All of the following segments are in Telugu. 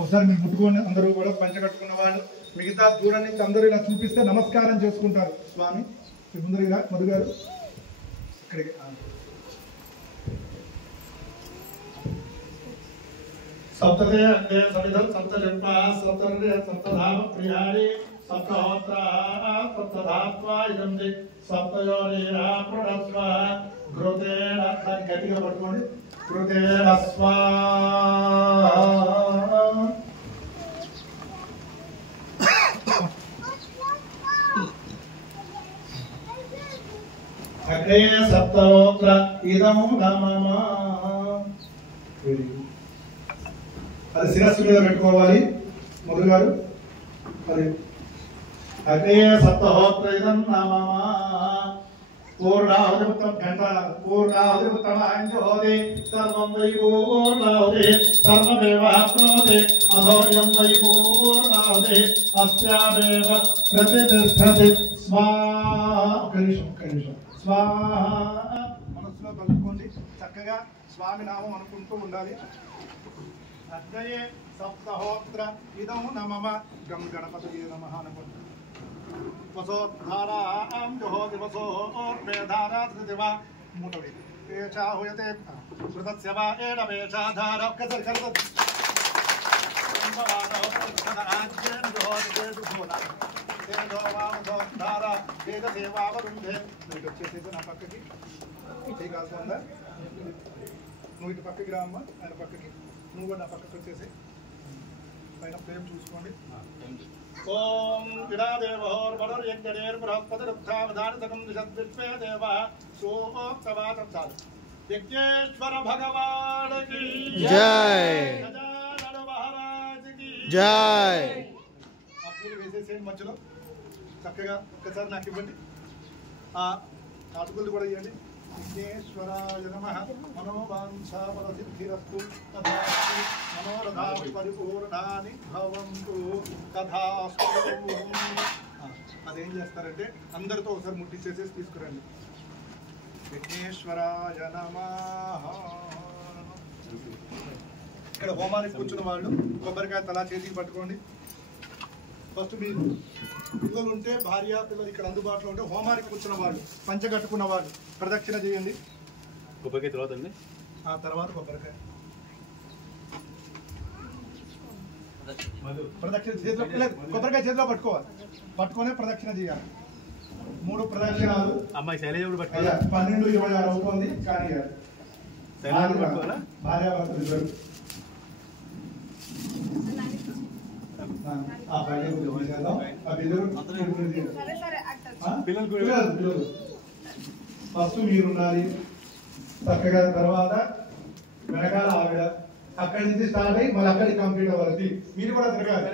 ఒకసారి మీరు ముట్టుకోండి. అందరూ కూడా పంచ కట్టుకున్న వాళ్ళు మిగతా దూరం నుంచి అందరూ ఇలా చూపిస్తే నమస్కారం చేసుకుంటారు. స్వామి ముందరగా మధు గారు ఇక్కడికి సప్తదే అంటే సమిధం సప్తజన్మా సప్తర్య సప్తధామ ప్రియాణి సప్తహోత్ర సప్తధాత్వా ఇదంది సప్తయోనిరా ప్రణస్వ ఘృతేన గట్టిగా పట్టుకోండి. ఘృతేన అగ్రే సప్తహోత్ర ఇదం నమః. అది శిరస్సు మీద పెట్టుకోవాలి మధు గారు. అది అగ్రే సప్తహోత్ర ఇదం నమః. పూర్ణాహుతిముత్తం గంట పూర్ణాహుతిముత్తమాంజోతి సర్వం వై పూర్ణాహుతి సర్వమేవాప్నోతి అధోయం వై పూర్ణాహుతి అస్యామేవ ప్రతిష్టతి. ఒక్క నిమిషం స్వాహ. మనస్సులో కలుపుకోండి. చక్కగా స్వామి నామం అనుకుంటూ ఉండాలి. అగ్నయే సప్తహోత్ర ఇదం నమః. గం గణపతయే నమః అనుకుంటా. వసోద్ధారాం జహోతి వసోర్మేధారాత్రివ మూటవి ఏషాహుయతే కృతస్య వా ఏడవేషాధార. ఒక్కసారి కలుపు. వచ్చేసేసి నా పక్కకి కాల్సిందా. నువ్వు ఇటు పక్కకి రా అమ్మ. ఆయన పక్కకి నువ్వు కూడా నా పక్కకి వచ్చేసి పైన ప్రేమ చూసుకోండి. ఓం దేవ యజ్ఞేశ్వర భగవాన్ కి జై. జై. ఆ పూలు వేసేసేయండి మధ్యలో. చక్కగా ఒక్కసారి నాకు ఇవ్వండి. ఆ అటుకులు కూడా ఇవ్వండి. విఘ్నేశ్వరాయ నమః. మనోవాంఛాఫలసిద్ధిరస్తు తథాస్తు. మనోరథాః పరిపూర్ణాని భవంతు తథాస్తు. అదేం చేస్తారంటే అందరితో ఒకసారి ముట్టించేసేసి తీసుకురండి. విఘ్నేశ్వరాయ నమః. ఇక్కడ హోమానికి కూర్చున్న వాళ్ళు కొబ్బరికాయ తలా చేతికి పట్టుకోండి. ఫస్ట్ మీరు పిల్లలు ఉంటే భార్య పిల్లలు ఇక్కడ అందుబాటులో ఉంటే హోమానికి కూర్చున్న వాళ్ళు పంచ కట్టుకున్న వాళ్ళు ప్రదక్షిణ చేయండి. కొబ్బరికాయ తర్వాత అండి. ఆ తర్వాత కొబ్బరికాయ ప్రదక్షిణ చేతిలో కొబ్బరికాయ చేతిలో పట్టుకోవాలి. పట్టుకొని ప్రదక్షిణ చేయాలి. 3 ప్రదక్షిణాలు. అమ్మాయి శైలజ కూడా పట్టుకోవాలి. 12:26 అవుతుంది కానీ భార్యాభర్తలు ఇద్దరు పిల్లలు ఫస్ట్ మీరుండాలి చక్కగా. తర్వాత వెనకాల ఆవిడ. అక్కడి నుంచి స్టార్ట్ అయ్యి మళ్ళీ అక్కడికి కంప్లీట్ అవ్వాలి. మీరు కూడా తిరగాలి.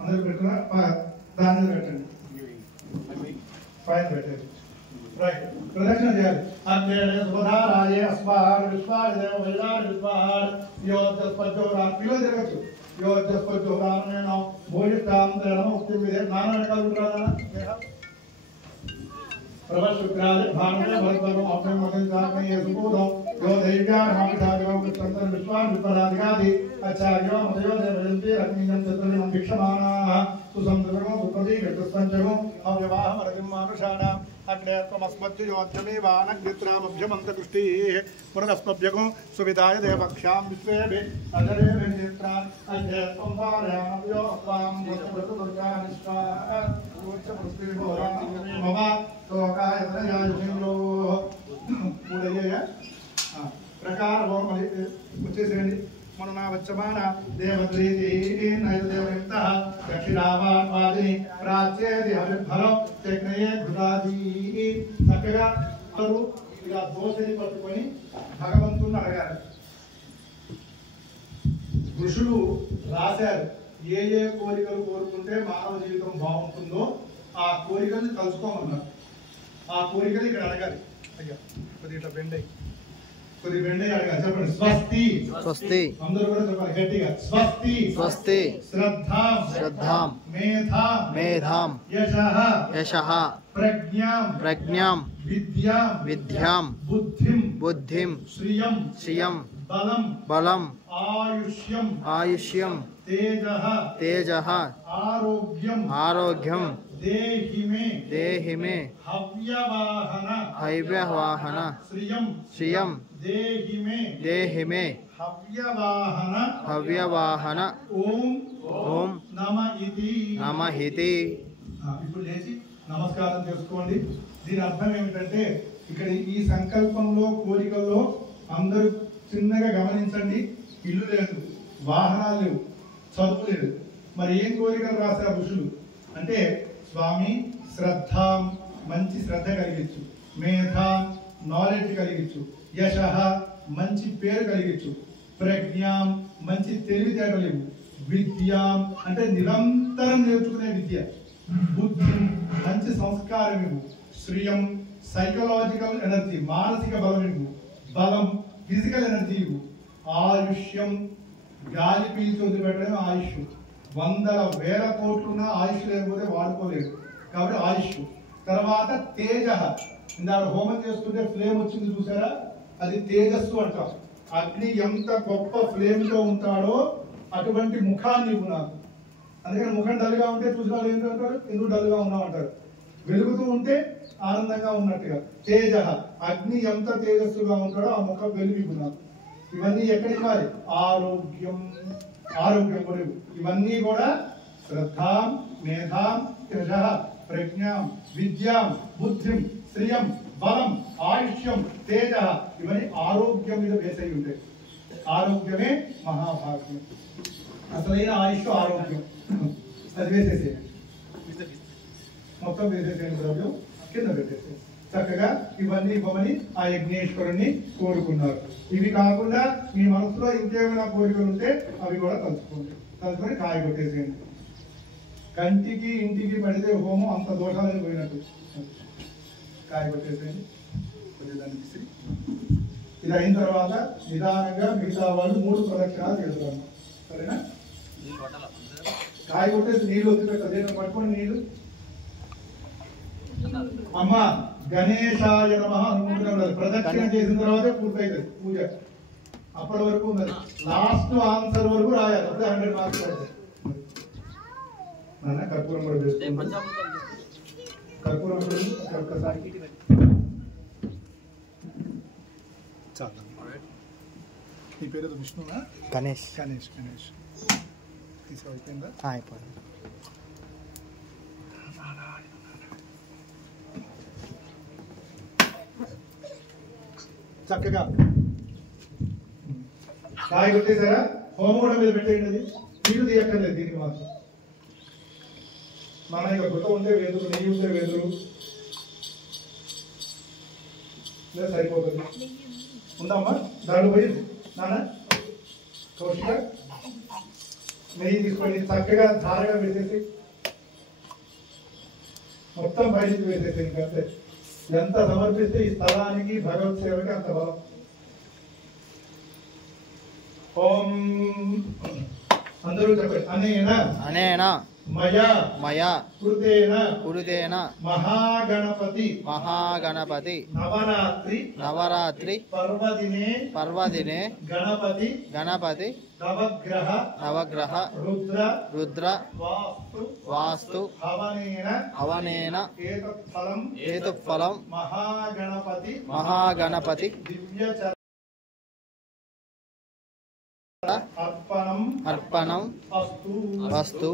అందరూ పెట్టుకున్నా దాని మీద పెట్టండి. పైన పెట్టండి. రైట్. ప్రదక్షిణ చేయాలి. పిల్లలు తిరగచ్చు. ప్రవశుక్రాది భారత భరతరం అప్రం మగంకార్మయ సుబోధం యో దైవ్యానామితాగం సంతర విశ్వాన్ విపరాధికాది ఆచార్యో మదయోదే భజంతి రత్నిజం చతుర్ణం భిక్షమానాః సుసంతృగం సుపదీ గతస్తంచగం అవ్యవాహం రజం మానుషాణాం అగ్నే త్వమస్మద్యుయోధ్యమేవానగ్నిత్రామభ్యమంతకృష్టీః పునరస్మభ్యగం సువిదాయ దేవక్షాం విశ్వేభి అజరేభి నేత్రాన్ అగ్నే త్వం ధారయామవ్యో త్వాం వృతదుర్గానిష్ఠా మమ లోకాయ త్రయాయుషింలో ప్రకారం వచ్చేసేయండి. మన నా వచ్చమాన దేవద్రీతి నైదేవయుక్త దక్షిణావాదిని ప్రాచ్యేది హరిఫలం చక్రయే ఘృతాది. చక్కగా అందరూ ఇలా దోశని పట్టుకొని భగవంతుని అడగారు. ఋషులు రాశారు ఏ ఏ కోరికలు కోరుకుంటే మానవ జీవితం బాగుంటుందో ఆ కోరికల్ని తలుచుకోమన్నారు. ఆ కోరికలు ఇక్కడ అడగాలి. అయ్యా కొద్ది ఇట్లా బెండయ్యి కొద్ది బెండయ్యి అడగాలి. చెప్పండి. స్వస్తి. స్వస్తి. అందరూ కూడా చెప్పాలి గట్టిగా. స్వస్తి. స్వస్తి. శ్రద్ధాం. శ్రద్ధాం. మేధాం. మేధాం. యశః. యశః. ప్రజ్ఞాం. ప్రజ్ఞాం. విద్యాం బుద్ధిం శ్రియం బలం ఆయుష్యం తేజః ఆరోగ్యం దేహి మే హవ్యవాహన శ్రియం దేహి మే హవ్యవాహన ఓం నమః ఇతి. ఇప్పుడు లేచి నమస్కారం చేసుకోండి. దీని అర్థం ఏమిటంటే ఇక్కడ ఈ సంకల్పంలో కోరికల్లో అందరూ చిన్నగా గమనించండి. ఇల్లు లేదు, వాహనాలు లేవు, చదువు లేదు, మరి ఏం కోరికలు రాశారు ఋషులు అంటే స్వామి శ్రద్ధాం మంచి శ్రద్ధ కలిగించు, మేధాం నాలెడ్జ్ కలిగించు, యశ మంచి పేరు కలిగించు, ప్రజ్ఞాం మంచి తెలివితేటలు, విద్యాం అంటే నిరంతరం నేర్చుకునే విద్య, బుద్ధి మంచి సంస్కారం ఇవ్వు, శ్రియం సైకలాజికల్ ఎనర్జీ మానసిక బలం ఇవ్వు, బలం ఫిజికల్ ఎనర్జీ ఇవ్వు, ఆయుష్యం గాలి పీల్చి వదిలిపెట్టడం ఆయుష్. వందల వేల కోట్లున్న ఆయుష్ లేకపోతే వాడుకోలేదు కాబట్టి ఆయుష్. తర్వాత తేజ, ఇందాక హోమం చేస్తుంటే ఫ్లేమ్ వచ్చింది చూసారా, అది తేజస్సు అంటాం. అగ్ని ఎంత గొప్ప ఫ్లేమ్ తో ఉంటాడో అటువంటి ముఖాన్ని ఇవ్వు నాకు. అందుకని ముఖం డల్గా ఉంటే చూసిన వాళ్ళు ఏంటంటారు, ఎందుకు డల్గా ఉన్నావు అంటారు. వెలుగుతూ ఉంటే ఆనందంగా ఉన్నట్టుగా. తేజ అగ్ని ఎంత తేజస్సుగా ఉంటాడో ఆ ముఖం వెలుగు ఇవ్వు నాకు. ఇవన్నీ ఎక్కడికి మారి ఆరోగ్యం కూడా ఇవన్నీ కూడా శ్రద్ధాం మేధాం యశ ప్రజ్ఞాం విద్యాం బుద్ధిం శ్రియం బలం ఆయుష్యం తేజ ఇవన్నీ ఆరోగ్యం మీద వేసై ఉంటాయి. ఆరోగ్యమే మహాభాగ్యం. అసలైన ఆయుష్ ఆరోగ్యం. అది వేసేసేయండి, మొత్తం వేసేసేయండి, ద్రవ్యం కింద పెట్టేసేయండి. చక్కగా ఇవన్నీ ఇవ్వమని ఆ యజ్ఞేశ్వరుణ్ణి కోరుకున్నారు. ఇవి కాకుండా మీ మనసులో ఇంకేమైనా కోరికలు ఉంటే అవి కూడా తలుచుకోండి. తలుచుకొని కాయ కొట్టేసేయండి. కంటికి ఇంటికి పడితే హోమం అంత దోషాలని పోయినట్టు. కాయ కొట్టేసేయండి. దాన్ని విసిరి ఇది అయిన తర్వాత నిదానంగా మిగతా వాళ్ళు 3 ప్రదక్షిణాలు చేస్తారు. సరేనా? కాయ కొట్టేసి నీళ్ళు వదిలిపెట్టారు. పట్టుకొని నీళ్ళు అమ్మ గణేశాయ నమః అనుకుంటూనే ఉండాలి. ప్రదక్షిణ చేసిన తర్వాతే పూర్తవుతుంది పూజ. అప్పటి వరకు ఉన్నది. లాస్ట్ ఆన్సర్ వరకు రాయాలి. అప్పుడే 100 మార్క్స్ పడతాయి. నాన్న కర్పూరం కూడా వేసుకుంటాం. కర్పూరం ఒక్కసారి చాలా. నీ పేరు విష్ణునా? గణేష్. తీసుకుపోయిందా? అయిపోయింది. చక్కగా కాయ కొట్టేసారా? హోమం కూడా మీద పెట్టేయండి. అది నీళ్ళు తీయక్కర్లేదు దీనికి మాత్రం. మన ఇక గుట్ట ఉంటే వేదులు, నెయ్యి ఉంటే వేదులు సరిపోతుంది. ఉందమ్మా దాంట్లో పోయి నాన్న కౌశిక నెయ్యి తీసుకొని చక్కగా ధారగా వేసేసి మొత్తం బయటికి వేసేసి ఇంకంతే. ఎంత సమర్పిస్తే ఈ స్థలానికి భగవత్ సేవకి అంత బలం. ఓం అందరూ చెప్పండి. అనేన మయా కృతేన మహాగణపతి నవరాత్రి పర్వదినే గణపతి నవగ్రహ రుద్ర వాస్తు హవనేన ఏతత్ఫలం మహాగణపతి అర్పణం వస్తు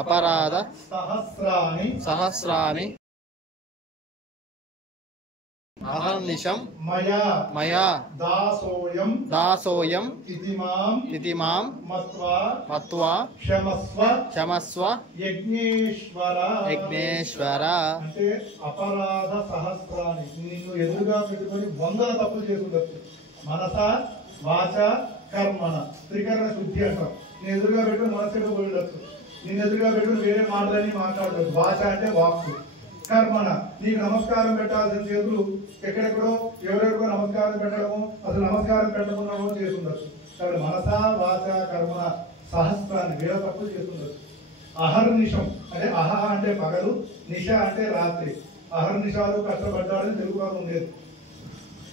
అపరాధ సహస్రాని అహర్నిశం మయా దాసోయం ఇతి మాం మత్వా క్షమస్వ యజ్ఞేశ్వర. అంటే అపరాధ సహస్రాన్ని నిన్ను ఎదురుగా పెట్టుకొని 100 తప్పులు చేసుకుంటూ మనస వాచ కర్మణ త్రికరణ శుద్ధి అంటాం. నేను ఎదురుగా పెట్టుకుని మనసులో పోయిడచ్చు. నేను ఎదురుగా పెట్టుకుని వేరే మాటలని మాట్లాడవచ్చు. వాచ అంటే వాక్కు. కర్మణ నీకు నమస్కారం పెట్టాల్సిన చేతులు ఎక్కడెక్కడో ఎవరెక్కడో నమస్కారం పెట్టడము, అసలు నమస్కారం పెట్టకుండా చేస్తుండొచ్చు. కాబట్టి మనస వాచ కర్మణ సహస్రాన్ని 1000 తప్పులు చేస్తుండొచ్చు. అహర్నిశం అంటే అహ అంటే పగలు, నిశ అంటే రాత్రి. అహర్నిశాలు కష్టపడ్డారని తెలుగు వాళ్ళు ఉండేది.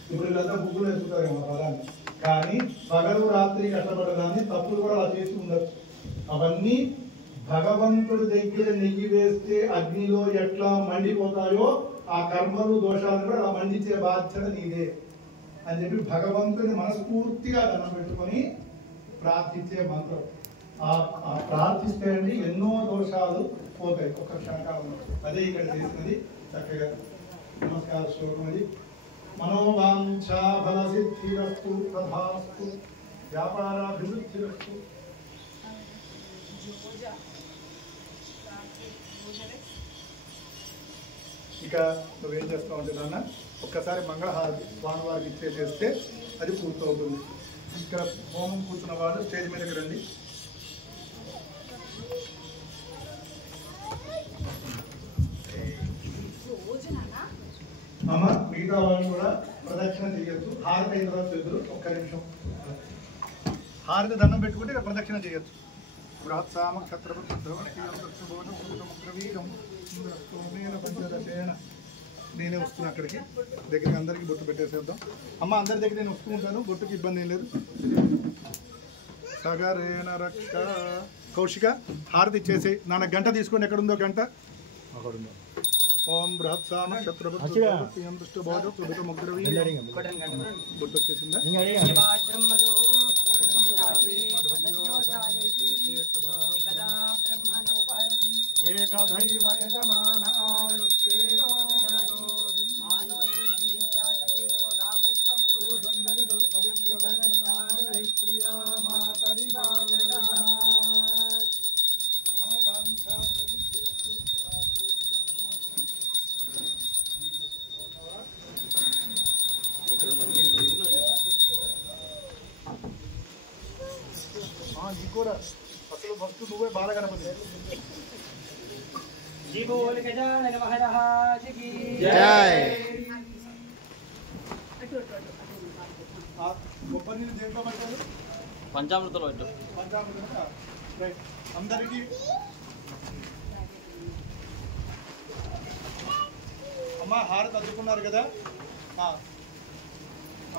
ఇప్పుడు వీళ్ళంతా బుక్కులు వేసుకుంటారేమో పదాన్ని. కానీ పగలు రాత్రి కష్టపడదాన్ని తప్పులు కూడా అలా చేసి ఉండొచ్చు. అవన్నీ భగవంతుడి దగ్గర నెయ్యి వేస్తే అగ్నిలో ఎట్లా మండిపోతాయో ఆ కర్మలు దోషాలు కూడా అలా మండించే బాధ్యత నీదే అని చెప్పి భగవంతుని మనస్ఫూర్తిగా దండం పెట్టుకొని ప్రార్థించే మంత్రం. ఆ ప్రార్థిస్తే అండి ఎన్నో దోషాలు పోతాయి ఒక్క క్షణకాలంలో. అదే ఇక్కడ చేసినది చక్కగా. నమస్కార శ్లోకం అది. మనోవాంఛా బల సిద్ధిరస్తు తథాస్తు వ్యాపారాభివృద్ధిరస్తు. ఇక నువ్వేం చేస్తావు అంటే నాన్న ఒక్కసారి మంగళహారతి స్వామివారికి ఇచ్చేసేస్తే అది పూర్తవుతుంది. ఇక్కడ హోమం కూర్చున్న వాళ్ళు స్టేజ్ మీదకి రండి. అమ్మ మిగతా వాళ్ళు కూడా ప్రదక్షిణ చేయొచ్చు. హారతి అయిన తర్వాత చేద్దరు. ఒక్క నిమిషం హారతి దండం పెట్టుకుంటే ఇక్కడ ప్రదక్షిణ చేయొచ్చు. బృహత్సామ పంచదశేన. నేనే వస్తున్నా అక్కడికి దగ్గరికి అందరికి బొట్టు పెట్టేసేద్దాం. అమ్మ అందరి దగ్గర నేను వస్తూ ఉంటాను, బొట్టుకి ఇబ్బంది ఏం లేదు. సగరేణ రక్ష. కౌశిక హారతి ఇచ్చేసి నాన్న గంట తీసుకోండి. ఎక్కడుందో గంట అక్కడుందో. ఓం బృహత్సామ క్షత్రపతి బొట్టు వచ్చేసిందా? కూడా అసలు భక్తు నువ్వే బాల గణపతి. కొబ్బరి నీళ్ళు దేంట్లో పట్టారు? పంచామృతంలో పెట్టు. పంచామృతం. రైట్. అందరికీ అమ్మ హారతి అందుకున్నారు కదా.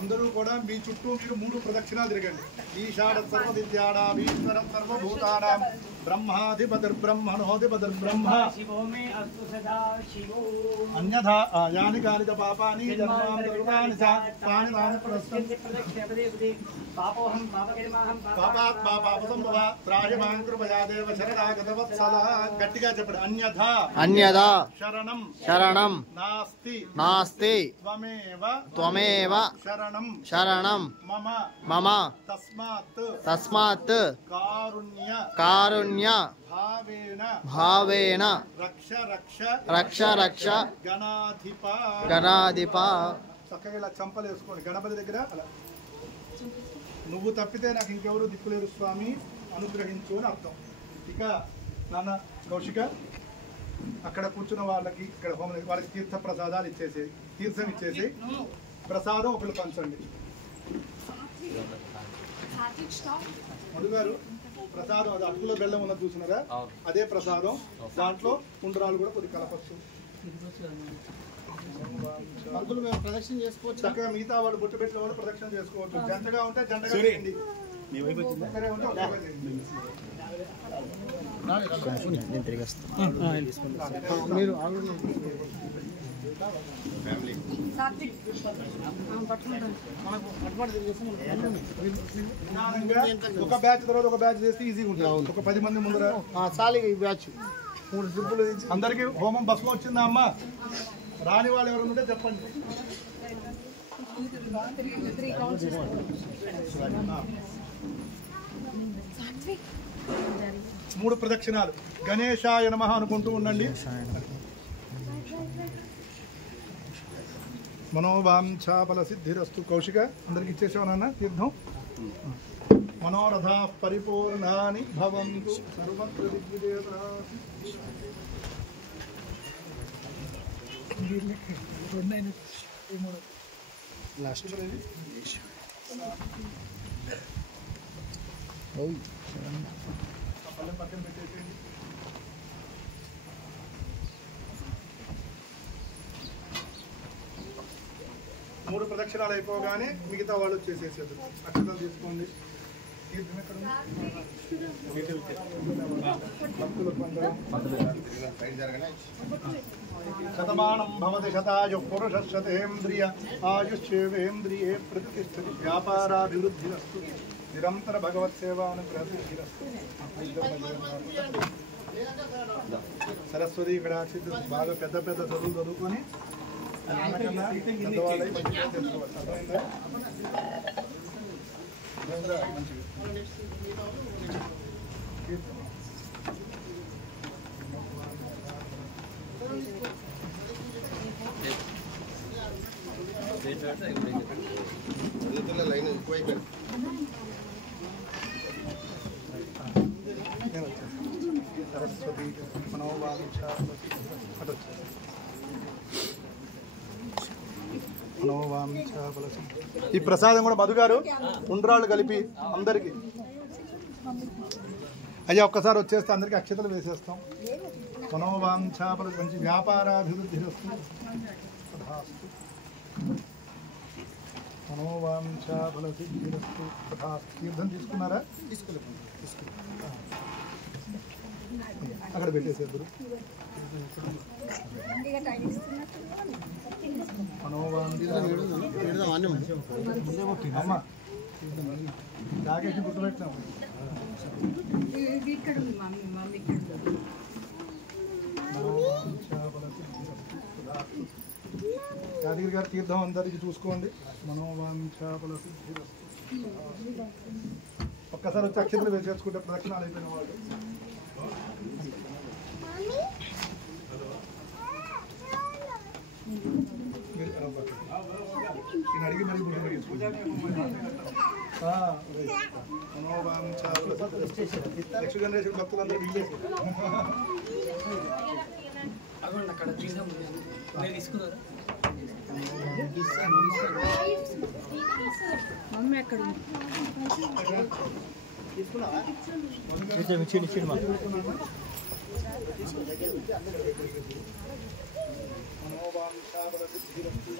అందరూ కూడా మీ చుట్టూ మీరు 3 ప్రదక్షిణాలు తిరగండి. ఈశాడ సర్వ విద్యానాం ఈశ్వరం సర్వభూతానాం బ్రహ్మాధిపతిర్బ్రహ్మణోధిపతిర్బ్రహ్మ అన్యథా యాని కాని పాపాని జన్మాం కృతాని తాని తాని ప్రస్తుతం పాపాత్మా పాపసంభవ త్రాయమాం కృపయా దేవ శరణాగతవత్సల. గట్టిగా చెప్పండి. అన్యథా అన్యథా శరణం శరణం నాస్తి నాస్తి త్వమేవ త్వమేవ శరణం శరణం మమ మమ తస్మాత్ తస్మాత్ కారుణ్య కారుణ్య భావేన భావేన రక్ష రక్ష రక్ష రక్ష గణాధిప. గణాధిప. చక్కగా ఇలా చంపలు వేసుకోండి గణపతి దగ్గర. అలా నువ్వు తప్పితే నాకు ఇంకెవరు దిక్కులేరు స్వామి అనుగ్రహించు అని అర్థం. ఇక నాన్న కౌశిక అక్కడ కూర్చున్న వాళ్ళకి ఇక్కడ వాళ్ళకి తీర్థ ప్రసాదాలు ఇచ్చేసి తీర్థం ఇచ్చేసి ప్రసాదం ఒకళ్ళు పంచండి. మధుగారు ప్రసాదం అది అట్టులో బెల్లం ఉన్నది చూసినారా? అదే ప్రసాదం. దాంట్లో ఉండ్రాలు కూడా కొద్ది కలపచ్చు. పంతులు మేము ప్రదక్షిణ చేసుకోవచ్చు. చక్కగా మిగతా వాళ్ళు బొట్టు పెట్టిన వాళ్ళు ప్రదక్షిణ చేసుకోవచ్చు. జంటగా ఉంటే జంటగా చేయండి. ఒక్కరే ఉంటే ఒక్కరే చేయండి. మీరు ఒక బ్యాచ్ తర్వాత ఒక బ్యాచ్ చేస్తే ఈజీగా ఉంటుంది. ఒక 10 మంది ముందర చాలు ఈ బ్యాచ్ 3 ట్రిప్పులు. అందరికి హోమం బస్సులో వచ్చిందా అమ్మ? రాని వాళ్ళు ఎవరు ఉంటే చెప్పండి. 3 ప్రదక్షిణాలు. గణేశాయ నమః అనుకుంటూ ఉండండి. మనోవాంఛాఫల సిద్ధిరస్తు. కౌశిక అందరికి ఇచ్చేసావు నాన్న తీర్థం. మనోరథ పరిపూర్ణాని భవంతు సర్వత్ర దిగ్విజయతా. లాస్ట్ పక్కన పెట్టేసేయండి. ప్రదక్షిణాలు అయిపోగానే మిగతా వాళ్ళు చేసేసేది. అక్షతలు తీసుకోండి. శతమానం భవతి శతాయు పురుష శతేంద్రియ ఆయుష్యేంద్రియే ప్రతిష్టతి వ్యాపారాభివృద్ధిరస్తు నిరంతర భగవత్ సేవానుగ్రహసిద్ధిరస్తు. సరస్వతి ఇక్కడ బాగా పెద్ద పెద్ద చదువులు చదువుకొని నాన్నకన్నా పెద్దవాళ్ళై మంచిగా తెలుసుకోవాలి. అర్థమైందా? మంచిగా లైన్ ఎక్కువైపోయింది. సరస్వతి మనోవాంఛ ఈ ప్రసాదం కూడా మధుగారు ఉండ్రాళ్ళు కలిపి అందరికి అయ్యా ఒక్కసారి వచ్చేస్తే అందరికి అక్షతలు వేసేస్తాం. మనోవాంఛాపల మంచి వ్యాపారాభివృద్ధి వస్తుంది. మనోవాంఛాఫల సిద్ధిరస్తు. తీర్థం తీసుకున్నారా? అక్కడ పెట్టేసేద్దరు. అమ్మ జాకేసి గుర్తుపెట్టినాము. యాదగిరి గారి తీర్థం అందరికి చూసుకోండి. మనోవాంఛాఫల సిద్ధిరస్తు. ఒక్కసారి వచ్చి అక్షతలు వేసేసుకుంటే ప్రదక్షిణాలు అయిపోయిన వాళ్ళు. నేను అడిగి మరి నెక్స్ట్ జనరేషన్ భక్తులందరూ మమ్మీ ఎక్కడ మనోవాంఛాఫల సిద్ధిరస్తు.